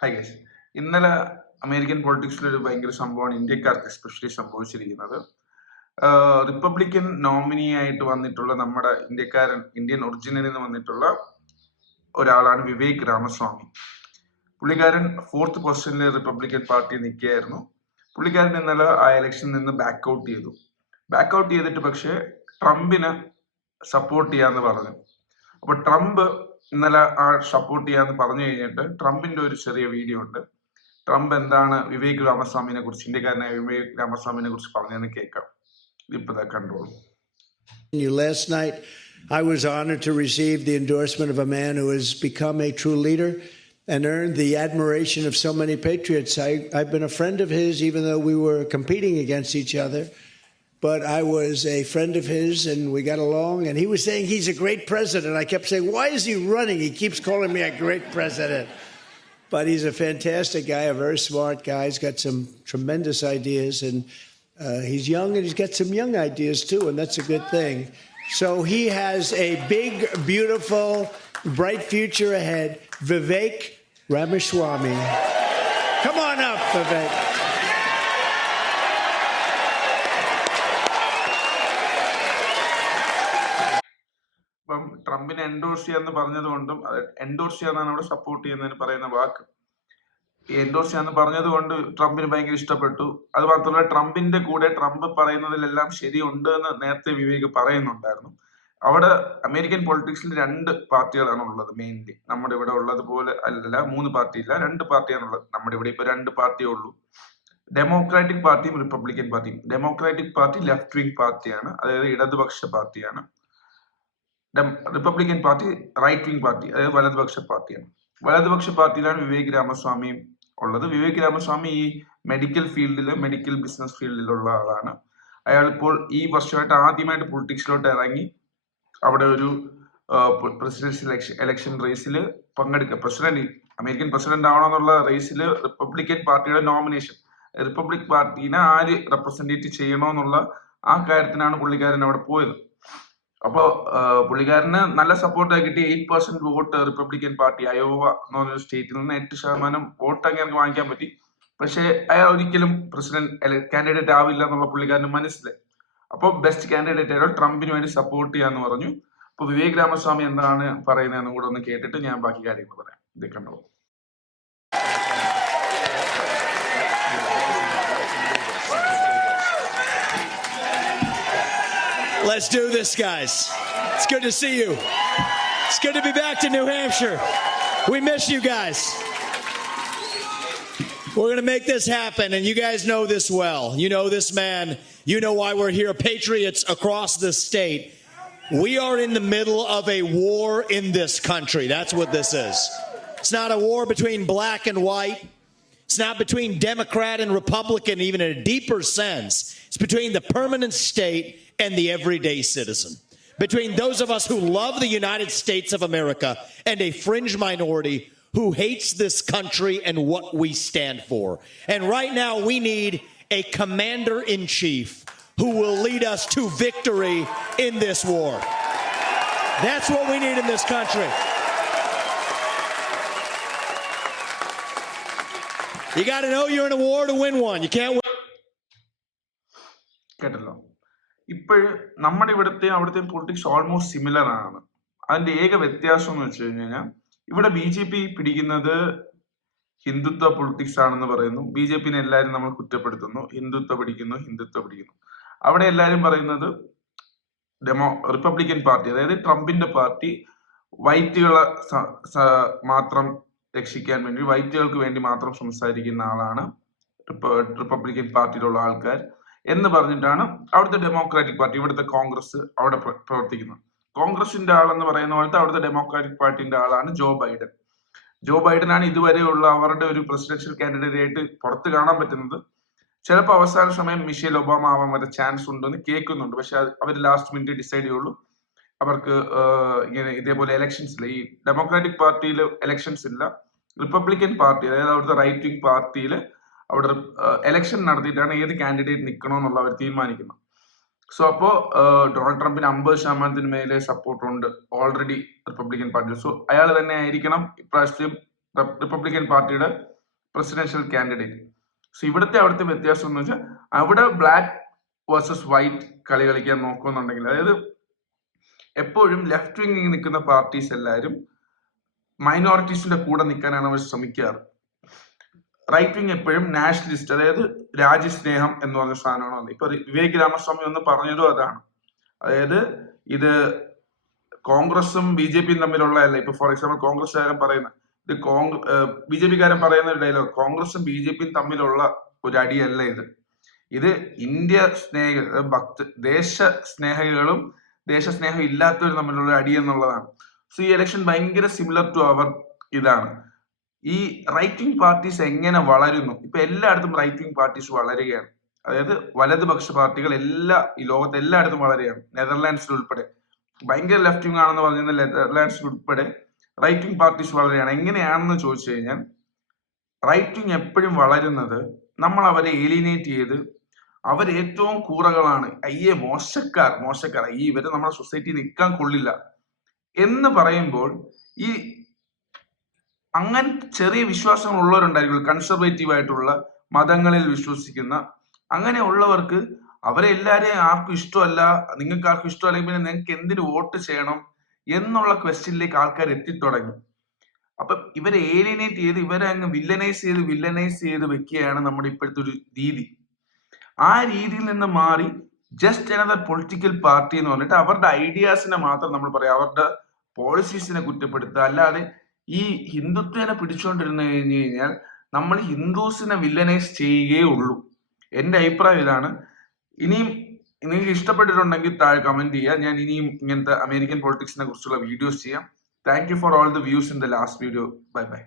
Hi guys. ഇന്നലെ American പൊളിറ്റിക്സിൽ ഒരു ഭയങ്കര സംഭവമാണ് ഇന്ത്യക്കാർക്ക് എസ്പെഷ്യലി സംഭവിച്ചിരിക്കുന്നത്. റിപ്പബ്ലിക്കൻ നോമിനിയായിട്ട് വന്നിട്ടുള്ള നമ്മുടെ ഇന്ത്യൻ ഒറിജിനിൽ നിന്ന് വന്നിട്ടുള്ള ഒരാളാണ് വിവേക് രാമസ്വാമി. പുള്ളിക്കാരൻ 4th പൊസിഷനിൽ റിപ്പബ്ലിക്കൻ പാർട്ടി നിൽക്കുകയായിരുന്നു. പുള്ളിക്കാരൻ ഇന്നലെ ആ ഇലക്ഷനിൽ നിന്ന് ബാക്ക് ഔട്ട് ചെയ്തിട്ട് പക്ഷേ ട്രംപിന് സപ്പോർട്ട് ചെയ്യാന്ന് പറഞ്ഞു. അപ്പൊ ട്രംപ് ഇന്നലെ ആ സപ്പോർട്ട് ചെയ്യാന്ന് പറഞ്ഞു കഴിഞ്ഞിട്ട് ട്രംപിന്റെ ഒരു ചെറിയ വീഡിയോ ഉണ്ട്. ട്രംപ് എന്താണ് വിവേക് രാമസ്വാമിനെ കുറിച്ച്, ഇന്ത്യക്കാരനായ വിവേക് രാമസ്വാമിനെ കുറിച്ച് പറഞ്ഞതെന്ന് കേൾക്കാം. ഇപ്പൊ കണ്ടോളൂ. Last night, I was honored to receive the endorsement of a man who has become a true leader and earned the admiration of so many patriots. I've been a friend of his, even though we were competing against each other. But I was a friend of his, and we got along. And he was saying he's a great president. I kept saying, why is he running? He keeps calling me a great president. But he's a fantastic guy, a very smart guy. He's got some tremendous ideas, and he's young, and he's got some young ideas too, and that's a good thing. So he has a big, beautiful, bright future ahead. Vivek Ramaswamy. Come on up, Vivek. ഇപ്പം ട്രംപിനെ endorse ചെയ്യാന്ന് പറഞ്ഞതുകൊണ്ടും, endorse ചെയ്യാന്നാണ് അവിടെ support ചെയ്യുന്നതിന് പറയുന്ന വാക്ക്. ഈ endorse ചെയ്യാന്ന് പറഞ്ഞത് കൊണ്ട് ട്രംപിന് ഭയങ്കര ഇഷ്ടപ്പെട്ടു. അത് മാത്രമല്ല, ട്രംപിന്റെ കൂടെ ട്രംപ് പറയുന്നതിലെല്ലാം ശരിയുണ്ട് എന്ന് നേരത്തെ വിവേക് പറയുന്നുണ്ടായിരുന്നു. അവിടെ അമേരിക്കൻ പൊളിറ്റിക്സിൽ 2 പാർട്ടികളാണ് ഉള്ളത് മെയിൻലി. നമ്മുടെ ഇവിടെ ഉള്ളത് പോലെ അല്ല, 3 പാർട്ടി ഇല്ല, 2 പാർട്ടിയാണ് ഉള്ളത്. നമ്മുടെ ഇവിടെ ഇപ്പൊ 2 പാർട്ടിയേ ഉള്ളൂ. ഡെമോക്രാറ്റിക് പാർട്ടിയും റിപ്പബ്ലിക്കൻ പാർട്ടിയും. ഡെമോക്രാറ്റിക് പാർട്ടി ലെഫ്റ്റ് വിങ് പാർട്ടിയാണ്, അതായത് ഇടതുപക്ഷ പാർട്ടിയാണ്. Republican party right wing party, അതായത് വലതുപക്ഷ പാർട്ടിയാണ്. വലതുപക്ഷ പാർട്ടിയിലാണ് വിവേക് രാമസ്വാമിയും ഉള്ളത്. വിവേക് രാമസ്വാമി ഈ മെഡിക്കൽ ബിസിനസ് ഫീൽഡിലുള്ള ആളാണ്. അയാൾ ഇപ്പോൾ ഈ വർഷമായിട്ട് ആദ്യമായിട്ട് പൊളിറ്റിക്സിലോട്ട് ഇറങ്ങി അവിടെ ഒരു പ്രസിഡൻഷ്യൽ ഇലക്ഷൻ റേസിൽ അമേരിക്കൻ പ്രസിഡന്റ് ആവണമെന്നുള്ള റേസിൽ റിപ്പബ്ലിക്കൻ പാർട്ടിയുടെ നോമിനേഷൻ, റിപ്പബ്ലിക് പാർട്ടീനെ ആര് റെപ്രസെന്റേറ്റ് ചെയ്യണമെന്നുള്ള ആ കാര്യത്തിനാണ് പുള്ളിക്കാരൻ അവിടെ പോയത്. അപ്പോ പുള്ളിക്കാരന് നല്ല സപ്പോർട്ട് കിട്ടി. 8% വോട്ട് റിപ്പബ്ലിക്കൻ പാർട്ടി, അയോവ എന്ന് പറഞ്ഞ സ്റ്റേറ്റിൽ നിന്ന് 8% വോട്ട് അങ്ങനെ വാങ്ങിക്കാൻ പറ്റി. പക്ഷെ അയാൾ ഒരിക്കലും പ്രസിഡന്റ് കാൻഡിഡേറ്റ് ആവില്ല എന്നുള്ള പുള്ളിക്കാരന് മനസ്സിലായി. അപ്പൊ ബെസ്റ്റ് കാൻഡിഡേറ്റ് ആയാലും ട്രംപിന് വേണ്ടി സപ്പോർട്ട് ചെയ്യാന്ന് പറഞ്ഞു. അപ്പൊ വിവേക് രാമസ്വാമി എന്താണ് പറയുന്നതെന്നും കൂടെ ഒന്ന് കേട്ടിട്ട് ഞാൻ ബാക്കി കാര്യങ്ങൾ പറയാം. ഇത് കണ്ടോ. Let's do this, guys. It's good to see you. It's good to be back to New Hampshire. We miss you guys. We're going to make this happen, and you guys know this well. You know this man. You know why we're here. Patriots across the state. We are in the middle of a war in this country. That's what this is. It's not a war between black and white. It's not between Democrat and Republican, even in a deeper sense. It's between the permanent state and the everyday citizen. Between those of us who love the United States of America and a fringe minority who hates this country and what we stand for. And right now we need a commander-in-chief who will lead us to victory in this war. That's what we need in this country. You got to know you're in a war to win one. You can't win. കേട്ടല്ലോ. ഇപ്പോഴ് നമ്മുടെ അവിടുത്തെ politics almost similar ആണ്. അതിന്റെ ഏക വ്യത്യാസം എന്ന് വെച്ച് കഴിഞ്ഞാൽ ഇവിടെ BJP പിടിക്കുന്നത് ഹിന്ദുത്വ പൊളിറ്റിക്സ് ആണെന്ന് പറയുന്നു. BJPനെ എല്ലാവരും നമ്മൾ കുറ്റപ്പെടുത്തുന്നു. ഹിന്ദുത്വ പിടിക്കുന്നു. അവിടെ എല്ലാവരും പറയുന്നത് റിപ്പബ്ലിക്കൻ പാർട്ടി, അതായത് ട്രംപിന്റെ പാർട്ടി വൈറ്റുകളെ മാത്രം രക്ഷിക്കാൻ വേണ്ടി, വൈറ്റുകൾക്ക് വേണ്ടി മാത്രം സംസാരിക്കുന്ന ആളാണ് റിപ്പബ്ലിക്കൻ പാർട്ടിയിലുള്ള ആൾക്കാർ എന്ന് പറഞ്ഞിട്ടാണ് അവിടുത്തെ ഡെമോക്രാറ്റിക് പാർട്ടി, ഇവിടുത്തെ കോൺഗ്രസ് അവിടെ പ്രവർത്തിക്കുന്നത്. കോൺഗ്രസിന്റെ ആളെന്ന് പറയുന്ന പോലത്തെ അവിടുത്തെ ഡെമോക്രാറ്റിക് പാർട്ടിന്റെ ആളാണ് ജോ ബൈഡനാണ് ഇതുവരെയുള്ള അവരുടെ ഒരു പ്രസിഡൻഷ്യൽ കാൻഡിഡേറ്റ് ആയിട്ട് പുറത്ത് കാണാൻ പറ്റുന്നത്. ചിലപ്പോൾ അവസാന സമയം മിഷേൽ ഒബാമ ആവാൻ വരെ ചാൻസ് ഉണ്ടെന്ന് കേൾക്കുന്നുണ്ട്. പക്ഷെ അവർ ലാസ്റ്റ് മിനിറ്റ് ഡിസൈഡ് ചെയ്യുള്ളൂ. അവർക്ക് ഇങ്ങനെ ഇതേപോലെ എലക്ഷൻസ് ഇല്ല. ഈ ഡെമോക്രാറ്റിക് പാർട്ടിയിൽ എലക്ഷൻസ് ഇല്ല. റിപ്പബ്ലിക്കൻ പാർട്ടി, അതായത് അവിടുത്തെ റൈറ്റ് വിങ് പാർട്ടിയിൽ അവിടെ എലക്ഷൻ നടത്തിയിട്ടാണ് ഏത് കാൻഡിഡേറ്റ് നിൽക്കണമെന്നുള്ള അവർ തീരുമാനിക്കുന്നത്. സോ അപ്പോ ഡൊണാൾഡ് ട്രംപിന് 50% മേലെ സപ്പോർട്ട് ഉണ്ട് ഓൾറെഡി റിപ്പബ്ലിക്കൻ പാർട്ടിയിൽ. സോ അയാൾ തന്നെ ആയിരിക്കണം ഇപ്രാവശ്യം റിപ്പബ്ലിക്കൻ പാർട്ടിയുടെ പ്രസിഡൻഷ്യൽ കാൻഡിഡേറ്റ്. സോ അവിടുത്തെ വ്യത്യാസം എന്ന് വെച്ചാൽ അവിടെ ബ്ലാക്ക് വേഴ്സസ് വൈറ്റ് കളി കളിക്കാൻ നോക്കുന്നുണ്ടെങ്കിൽ, അതായത് എപ്പോഴും ലെഫ്റ്റ് വിങ്ങിൽ നിൽക്കുന്ന പാർട്ടീസ് എല്ലാവരും മൈനോറിറ്റീസിന്റെ കൂടെ നിൽക്കാനാണ് അവർ ശ്രമിക്കാറ്. റൈറ്റ് വിങ് എപ്പോഴും നാഷണലിസ്റ്റ്, അതായത് രാജ്യസ്നേഹം എന്ന് പറഞ്ഞ സാധനമാണ്. ഇപ്പൊ വിവേക് രാമസ്വാമി ഒന്ന് പറഞ്ഞതും അതാണ്. അതായത് ഇത് കോൺഗ്രസും ബി ജെ പിയും തമ്മിലുള്ളതല്ല. ഇപ്പൊ ഫോർ എക്സാമ്പിൾ കോൺഗ്രസ്സുകാരൻ പറയുന്ന ഇത് ബി ജെ പിക്കാരൻ പറയുന്ന ഒരു ഡയലോഗ്, കോൺഗ്രസും ബി ജെ പിയും തമ്മിലുള്ള ഒരു അടിയല്ല ഇത്. ഇത് ഇന്ത്യ ദേശസ്നേഹികളും ദേശസ്നേഹം ഇല്ലാത്തവരും തമ്മിലുള്ള അടി എന്നുള്ളതാണ്. സോ ഈ ഇലക്ഷൻ ഭയങ്കര സിമിലർ ടു അവർ ഇതാണ്. ഈ റൈറ്റ് വിങ് പാർട്ടീസ് എങ്ങനെ വളരുന്നു? ഇപ്പൊ എല്ലായിടത്തും റൈറ്റ് വിങ് പാർട്ടീസ് വളരുകയാണ്. അതായത് വലതുപക്ഷ പാർട്ടികൾ ഈ ലോകത്ത് എല്ലായിടത്തും വളരുകയാണ്. നെതർലാൻഡ്സിൽ ഉൾപ്പെടെ ഭയങ്കര ലെഫ്റ്റ് വിങ് ആണെന്ന് പറയുന്ന നെതർലാൻഡ്സിൽ ഉൾപ്പെടെ റൈറ്റ് വിങ് പാർട്ടീസ് വളരുകയാണ്. എങ്ങനെയാണെന്ന് ചോദിച്ചു കഴിഞ്ഞാൽ, റൈറ്റ് വിങ് എപ്പോഴും വളരുന്നത് നമ്മൾ അവരെ ഏലിയനേറ്റ് ചെയ്ത് അവർ ഏറ്റവും കൂറകളാണ്, അയ്യേ മോശക്കാർ, ഇവര് നമ്മുടെ സൊസൈറ്റി നിൽക്കാൻ കൊള്ളില്ല എന്ന് പറയുമ്പോൾ ഈ അങ്ങനെ ചെറിയ വിശ്വാസങ്ങൾ ഉള്ളവരുണ്ടായിരിക്കും, കൺസർവേറ്റീവ് ആയിട്ടുള്ള മതങ്ങളിൽ വിശ്വസിക്കുന്ന അങ്ങനെയുള്ളവർക്ക് അവരെ എല്ലാരെയും ആർക്കും ഇഷ്ടമല്ല, നിങ്ങൾക്ക് ആർക്കും ഇഷ്ടമല്ലെങ്കിൽ പിന്നെ നിങ്ങൾക്ക് എന്തിനു വോട്ട് ചെയ്യണം എന്നുള്ള ക്വസ്റ്റ്യനിലേക്ക് ആൾക്കാർ എത്തിത്തുടങ്ങി. അപ്പൊ ഇവരെ ഏലിയനേറ്റ് ചെയ്ത് ഇവരെ അങ്ങ് വില്ലനൈസ് ചെയ്ത് വെക്കുകയാണ് നമ്മുടെ ഇപ്പോഴത്തെ ഒരു രീതി. ആ രീതിയിൽ നിന്ന് മാറി ജസ്റ്റ് അനദർ പൊളിറ്റിക്കൽ പാർട്ടി എന്ന് പറഞ്ഞിട്ട് അവരുടെ ഐഡിയാസിനെ മാത്രം നമ്മൾ പറയാം, അവരുടെ പോളിസീസിനെ കുറ്റപ്പെടുത്തുക. അല്ലാതെ ഈ ഹിന്ദുത്വനെ പിടിച്ചുകൊണ്ടിരുന്നു കഴിഞ്ഞു കഴിഞ്ഞാൽ നമ്മൾ ഹിന്ദുസിനെ വില്ലനൈസ് ചെയ്യുകയേ ഉള്ളൂ. എന്റെ അഭിപ്രായം ഇതാണ്. ഇനിയും നിങ്ങൾക്ക് ഇഷ്ടപ്പെട്ടിട്ടുണ്ടെങ്കിൽ താഴെ കമന്റ് ചെയ്യുക. ഞാൻ ഇനിയും ഇങ്ങനത്തെ അമേരിക്കൻ പൊളിറ്റിക്സിനെ കുറിച്ചുള്ള വീഡിയോസ് ചെയ്യാം. Thank you for all the views in the last video. Bye bye.